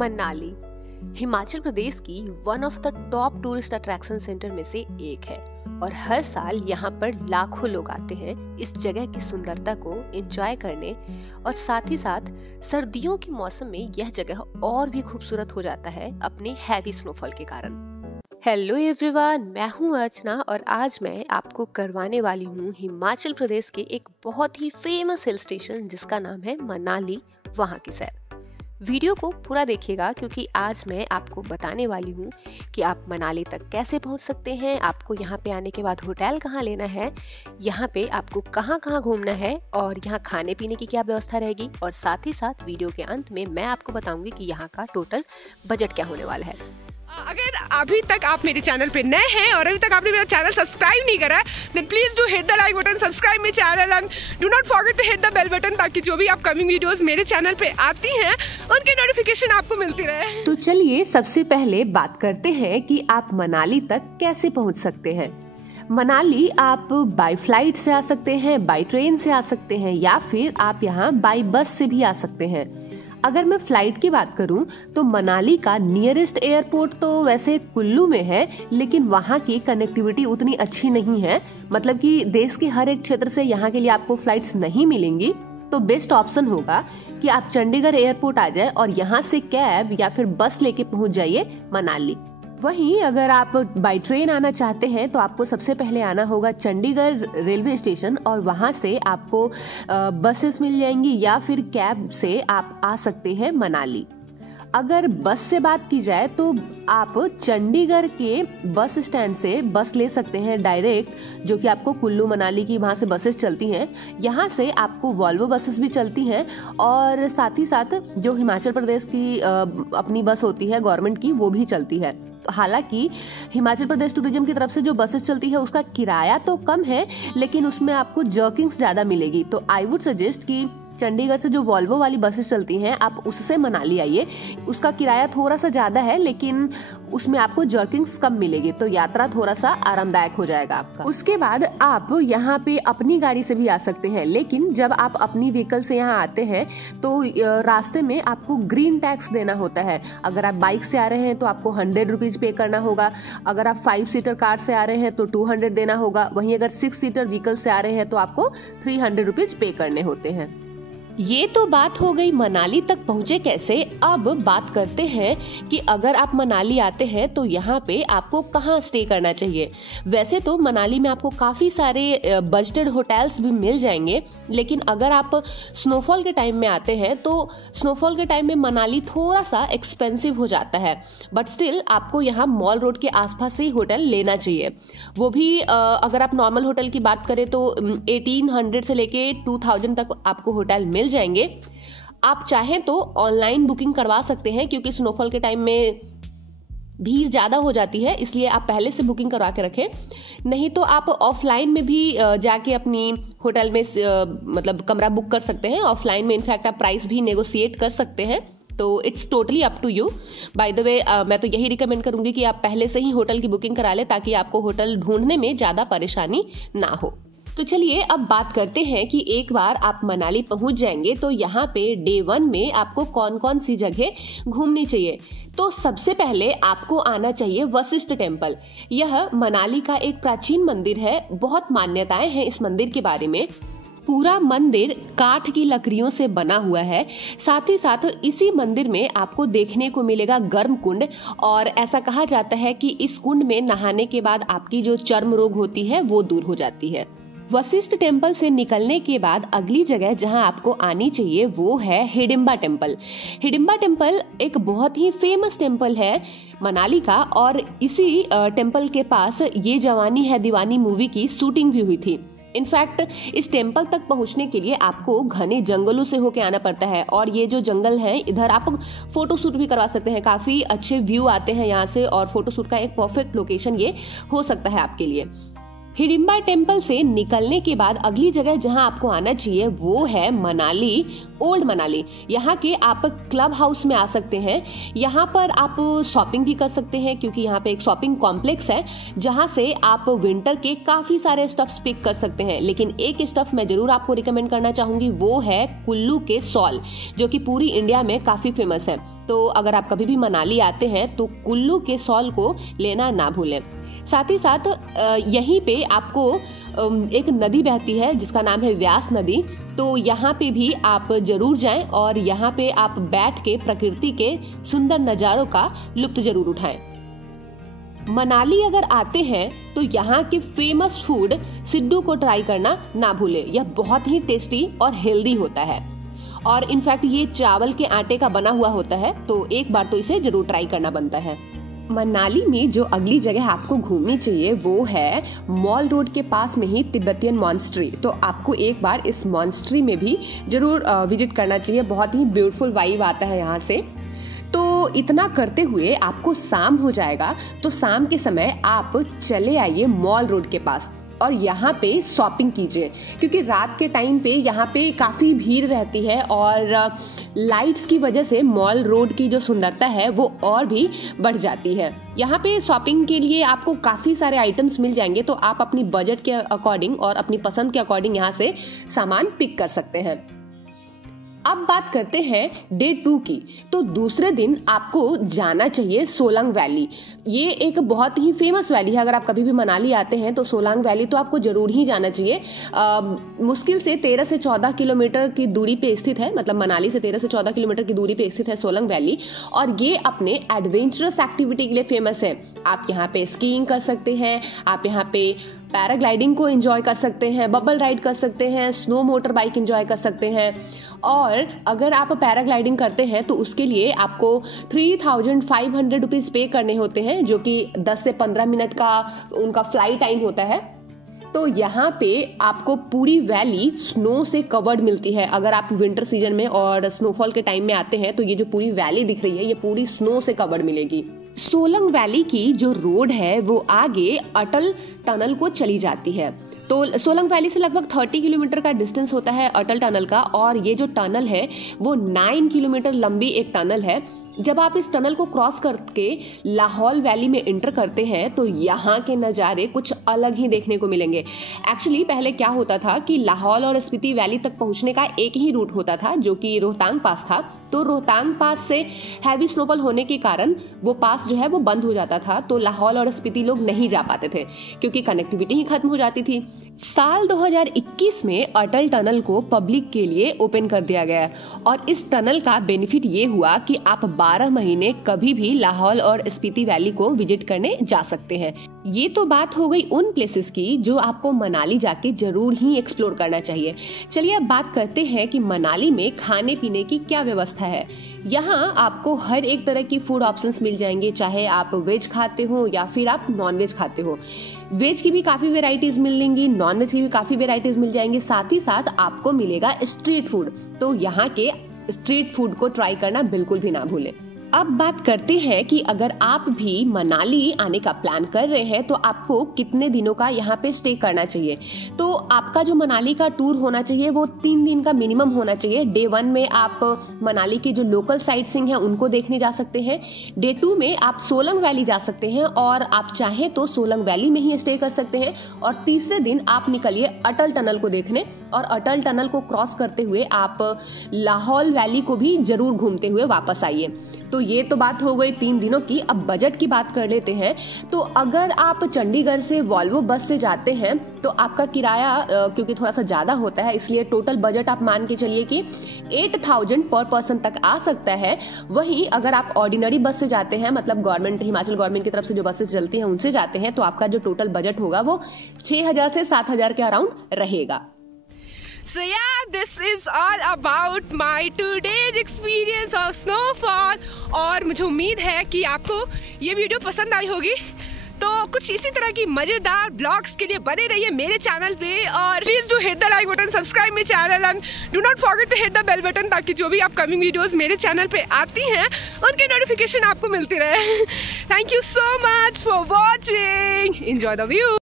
मनाली हिमाचल प्रदेश की one of the top tourist attraction centre में से एक है और हर साल यहाँ पर लाखों लोग आते हैं इस जगह की सुंदरता को एंजॉय करने। और साथ ही साथ सर्दियों के मौसम में यह जगह और भी खूबसूरत हो जाता है अपने हैवी स्नोफॉल के कारण। हेलो एवरीवन, मैं हूँ अर्चना और आज मैं आपको करवाने वाली हूँ हिमाचल प्रदेश के एक बहुत ही फेमस हिल स्टेशन जिसका नाम है मनाली, वहाँ की सैर। वीडियो को पूरा देखिएगा क्योंकि आज मैं आपको बताने वाली हूँ कि आप मनाली तक कैसे पहुँच सकते हैं, आपको यहाँ पे आने के बाद होटल कहाँ लेना है, यहाँ पे आपको कहाँ कहाँ घूमना है और यहाँ खाने पीने की क्या व्यवस्था रहेगी। और साथ ही साथ वीडियो के अंत में मैं आपको बताऊंगी कि यहाँ का टोटल बजट क्या होने वाला है। अगर अभी तक आप मेरे चैनल पे नए हैं और अभी तक आपने मेरा चैनल सब्सक्राइब नहीं करा है, then please do hit the like button, subscribe my channel and do not forget to hit the bell button ताकि जो भी अपकमिंग वीडियोस मेरे चैनल पे आती हैं उनकी नोटिफिकेशन आपको मिलती रहे। तो चलिए सबसे पहले बात करते हैं कि आप मनाली तक कैसे पहुंच सकते हैं। मनाली आप बाय फ्लाइट से आ सकते हैं, बाय ट्रेन से आ सकते हैं या फिर आप यहाँ बाय बस से भी आ सकते हैं। अगर मैं फ्लाइट की बात करूं तो मनाली का नियरेस्ट एयरपोर्ट तो वैसे कुल्लू में है, लेकिन वहां की कनेक्टिविटी उतनी अच्छी नहीं है। मतलब कि देश के हर एक क्षेत्र से यहाँ के लिए आपको फ्लाइट्स नहीं मिलेंगी। तो बेस्ट ऑप्शन होगा कि आप चंडीगढ़ एयरपोर्ट आ जाए और यहाँ से कैब या फिर बस लेके पहुंच जाइए मनाली। वहीं अगर आप बाय ट्रेन आना चाहते हैं तो आपको सबसे पहले आना होगा चंडीगढ़ रेलवे स्टेशन और वहां से आपको बसेस मिल जाएंगी या फिर कैब से आप आ सकते हैं मनाली। अगर बस से बात की जाए तो आप चंडीगढ़ के बस स्टैंड से बस ले सकते हैं डायरेक्ट, जो कि आपको कुल्लू मनाली की वहाँ से बसेस चलती हैं। यहाँ से आपको वॉल्वो बसेस भी चलती हैं और साथ ही साथ जो हिमाचल प्रदेश की अपनी बस होती है गवर्नमेंट की, वो भी चलती है। हालांकि हिमाचल प्रदेश टूरिज्म की तरफ से जो बसेस चलती है उसका किराया तो कम है, लेकिन उसमें आपको जर्किंग्स ज़्यादा मिलेगी। तो आई वुड सजेस्ट कि चंडीगढ़ से जो वॉल्वो वाली बसेस चलती हैं आप उससे मनाली आइए। उसका किराया थोड़ा सा ज़्यादा है लेकिन उसमें आपको जर्किंग्स कम मिलेगी, तो यात्रा थोड़ा सा आरामदायक हो जाएगा आपका। उसके बाद आप यहाँ पे अपनी गाड़ी से भी आ सकते हैं, लेकिन जब आप अपनी व्हीकल से यहाँ आते हैं तो रास्ते में आपको ग्रीन टैक्स देना होता है। अगर आप बाइक से आ रहे हैं तो आपको 100 रुपीज पे करना होगा। अगर आप 5 सीटर कार से आ रहे हैं तो 200 देना होगा। वहीं अगर 6 सीटर व्हीकल से आ रहे हैं तो आपको 300 रुपीज पे करने होते हैं। ये तो बात हो गई मनाली तक पहुँचे कैसे। अब बात करते हैं कि अगर आप मनाली आते हैं तो यहाँ पे आपको कहाँ स्टे करना चाहिए। वैसे तो मनाली में आपको काफ़ी सारे बजटेड होटल्स भी मिल जाएंगे, लेकिन अगर आप स्नोफॉल के टाइम में आते हैं तो स्नोफॉल के टाइम में मनाली थोड़ा सा एक्सपेंसिव हो जाता है। बट स्टिल आपको यहाँ मॉल रोड के आसपास से ही होटल लेना चाहिए। वो भी अगर आप नॉर्मल होटल की बात करें तो 1800 से लेके 2000 तक आपको होटल मिल जाएंगे। आप चाहें तो ऑनलाइन बुकिंग करवा सकते हैं क्योंकि स्नोफॉल के टाइम में भीड़ ज़्यादा हो जाती है, इसलिए आप पहले से बुकिंग करवा के रखें। नहीं तो आप ऑफलाइन में भी जाके अपनी होटल में मतलब कमरा बुक कर सकते हैं। ऑफलाइन में इनफैक्ट आप प्राइस भी नेगोशिएट कर सकते हैं। तो it's totally up to you. By the way मैं तो यही रिकमेंड करूंगी कि आप पहले से ही होटल की बुकिंग करा लें ताकि आपको होटल ढूंढने में ज़्यादा परेशानी ना हो। तो चलिए अब बात करते हैं कि एक बार आप मनाली पहुंच जाएंगे तो यहाँ पे डे 1 में आपको कौन कौन सी जगह घूमनी चाहिए। तो सबसे पहले आपको आना चाहिए वशिष्ठ टेम्पल। यह मनाली का एक प्राचीन मंदिर है। बहुत मान्यताएं हैं इस मंदिर के बारे में। पूरा मंदिर काठ की लकड़ियों से बना हुआ है। साथ ही साथ इसी मंदिर में आपको देखने को मिलेगा गर्म कुंड, और ऐसा कहा जाता है कि इस कुंड में नहाने के बाद आपकी जो चर्म रोग होती है वो दूर हो जाती है। वशिष्ठ टेम्पल से निकलने के बाद अगली जगह जहां आपको आनी चाहिए वो है हिडिंबा टेम्पल। हिडिंबा टेम्पल एक बहुत ही फेमस टेम्पल है मनाली का, और इसी टेम्पल के पास ये जवानी है दीवानी मूवी की शूटिंग भी हुई थी। इनफैक्ट इस टेम्पल तक पहुंचने के लिए आपको घने जंगलों से होके आना पड़ता है, और ये जो जंगल है इधर आप फोटोशूट भी करवा सकते हैं। काफ़ी अच्छे व्यू आते हैं यहाँ से और फोटोशूट का एक परफेक्ट लोकेशन ये हो सकता है आपके लिए। हिडिंबा टेम्पल से निकलने के बाद अगली जगह जहां आपको आना चाहिए वो है मनाली, ओल्ड मनाली। यहाँ के आप क्लब हाउस में आ सकते हैं। यहाँ पर आप शॉपिंग भी कर सकते हैं क्योंकि यहाँ पे एक शॉपिंग कॉम्प्लेक्स है जहाँ से आप विंटर के काफ़ी सारे स्टफ्स पिक कर सकते हैं। लेकिन एक स्टफ मैं ज़रूर आपको रिकमेंड करना चाहूँगी, वो है कुल्लू के सॉल, जो कि पूरी इंडिया में काफ़ी फेमस है। तो अगर आप कभी भी मनाली आते हैं तो कुल्लू के सॉल को लेना ना भूलें। साथ ही साथ यहीं पे आपको एक नदी बहती है जिसका नाम है व्यास नदी, तो यहाँ पे भी आप जरूर जाएं और यहाँ पे आप बैठ के प्रकृति के सुंदर नज़ारों का लुत्फ जरूर उठाएं। मनाली अगर आते हैं तो यहाँ के फेमस फूड सिड्डू को ट्राई करना ना भूलें। यह बहुत ही टेस्टी और हेल्दी होता है और इनफैक्ट ये चावल के आटे का बना हुआ होता है, तो एक बार तो इसे जरूर ट्राई करना बनता है। मनाली में जो अगली जगह आपको घूमनी चाहिए वो है मॉल रोड के पास में ही तिब्बतियन मॉन्स्ट्री। तो आपको एक बार इस मॉन्स्ट्री में भी जरूर विजिट करना चाहिए। बहुत ही ब्यूटीफुल वाइब आता है यहाँ से। तो इतना करते हुए आपको शाम हो जाएगा, तो शाम के समय आप चले आइए मॉल रोड के पास और यहाँ पे शॉपिंग कीजिए क्योंकि रात के टाइम पे यहाँ पे काफ़ी भीड़ रहती है और लाइट्स की वजह से मॉल रोड की जो सुंदरता है वो और भी बढ़ जाती है। यहाँ पे शॉपिंग के लिए आपको काफ़ी सारे आइटम्स मिल जाएंगे, तो आप अपनी बजट के अकॉर्डिंग और अपनी पसंद के अकॉर्डिंग यहाँ से सामान पिक कर सकते हैं। अब बात करते हैं डे 2 की। तो दूसरे दिन आपको जाना चाहिए सोलंग वैली। ये एक बहुत ही फेमस वैली है। अगर आप कभी भी मनाली आते हैं तो सोलंग वैली तो आपको जरूर ही जाना चाहिए। मुश्किल से 13 से 14 किलोमीटर की दूरी पे स्थित है, मतलब मनाली से 13 से 14 किलोमीटर की दूरी पे स्थित है सोलंग वैली, और ये अपने एडवेंचरस एक्टिविटी के लिए फेमस है। आप यहाँ पे स्कीइंग कर सकते हैं, आप यहाँ पे पैराग्लाइडिंग को एंजॉय कर सकते हैं, बबल राइड कर सकते हैं, स्नो मोटर बाइक एंजॉय कर सकते हैं। और अगर आप पैराग्लाइडिंग करते हैं तो उसके लिए आपको 3500 रुपीज़ पे करने होते हैं, जो कि 10 से 15 मिनट का उनका फ्लाई टाइम होता है। तो यहाँ पे आपको पूरी वैली स्नो से कवर्ड मिलती है। अगर आप विंटर सीजन में और स्नोफॉल के टाइम में आते हैं तो ये जो पूरी वैली दिख रही है ये पूरी स्नो से कवर्ड मिलेगी। सोलंग वैली की जो रोड है वो आगे अटल टनल को चली जाती है। तो सोलंग वैली से लगभग 30 किलोमीटर का डिस्टेंस होता है अटल टनल का, और ये जो टनल है वो 9 किलोमीटर लंबी एक टनल है। जब आप इस टनल को क्रॉस करके लाहौल वैली में एंटर करते हैं तो यहाँ के नज़ारे कुछ अलग ही देखने को मिलेंगे। एक्चुअली पहले क्या होता था कि लाहौल और स्पीति वैली तक पहुँचने का एक ही रूट होता था जो कि रोहतांग पास था। तो रोहतांग पास से हैवी स्नोफॉल होने के कारण वो पास जो है वो बंद हो जाता था, तो लाहौल और स्पीति लोग नहीं जा पाते थे क्योंकि कनेक्टिविटी ही खत्म हो जाती थी। साल 2021 में अटल टनल को पब्लिक के लिए ओपन कर दिया गया और इस टनल का बेनिफिट ये हुआ कि आप 12 महीने कभी भी लाहौल और स्पीति वैली को विजिट करने जा सकते हैं। ये तो बात हो गई उन प्लेसेस की जो आपको मनाली जाके जरूर ही एक्सप्लोर करना चाहिए। चलिए अब बात करते हैं कि मनाली में खाने पीने की क्या व्यवस्था है। यहाँ आपको हर एक तरह की फूड ऑप्शंस मिल जाएंगे, चाहे आप वेज खाते हो या फिर आप नॉन वेज खाते हो। वेज की भी काफ़ी वेराइटीज़ मिलेंगी, नॉन वेज की भी काफ़ी वेराइटीज़ मिल जाएंगी। साथ ही साथ आपको मिलेगा स्ट्रीट फूड, तो यहाँ के स्ट्रीट फूड को ट्राई करना बिल्कुल भी ना भूलें। अब बात करते हैं कि अगर आप भी मनाली आने का प्लान कर रहे हैं तो आपको कितने दिनों का यहाँ पे स्टे करना चाहिए। तो आपका जो मनाली का टूर होना चाहिए वो 3 दिन का मिनिमम होना चाहिए। डे 1 में आप मनाली के जो लोकल साइट सीइंग है उनको देखने जा सकते हैं। डे 2 में आप सोलंग वैली जा सकते हैं और आप चाहें तो सोलंग वैली में ही स्टे कर सकते हैं। और तीसरे दिन आप निकलिए अटल टनल को देखने, और अटल टनल को क्रॉस करते हुए आप लाहौल वैली को भी जरूर घूमते हुए वापस आइए। तो ये तो बात हो गई 3 दिनों की। अब बजट की बात कर लेते हैं। तो अगर आप चंडीगढ़ से वॉल्वो बस से जाते हैं तो आपका किराया क्योंकि थोड़ा सा ज़्यादा होता है, इसलिए टोटल बजट आप मान के चलिए कि 8000 पर पर्सन तक आ सकता है। वहीं अगर आप ऑर्डिनरी बस से जाते हैं, मतलब गवर्नमेंट हिमाचल गवर्नमेंट की तरफ से जो बसेस चलती हैं उनसे जाते हैं, तो आपका जो टोटल बजट होगा वो 6000 से 7000 के अराउंड रहेगा। So yeah, this is all about my today's experience of snowfall। और मुझे उम्मीद है कि आपको ये वीडियो पसंद आई होगी। तो कुछ इसी तरह की मजेदार ब्लॉग्स के लिए बने रहिए मेरे चैनल पे, और please do hit the like button, subscribe my channel and do not forget to hit the bell button, ताकि जो भी अपकमिंग वीडियोस मेरे चैनल पे आती हैं उनके नोटिफिकेशन आपको मिलती रहे। Thank you so much for watching, enjoy the view.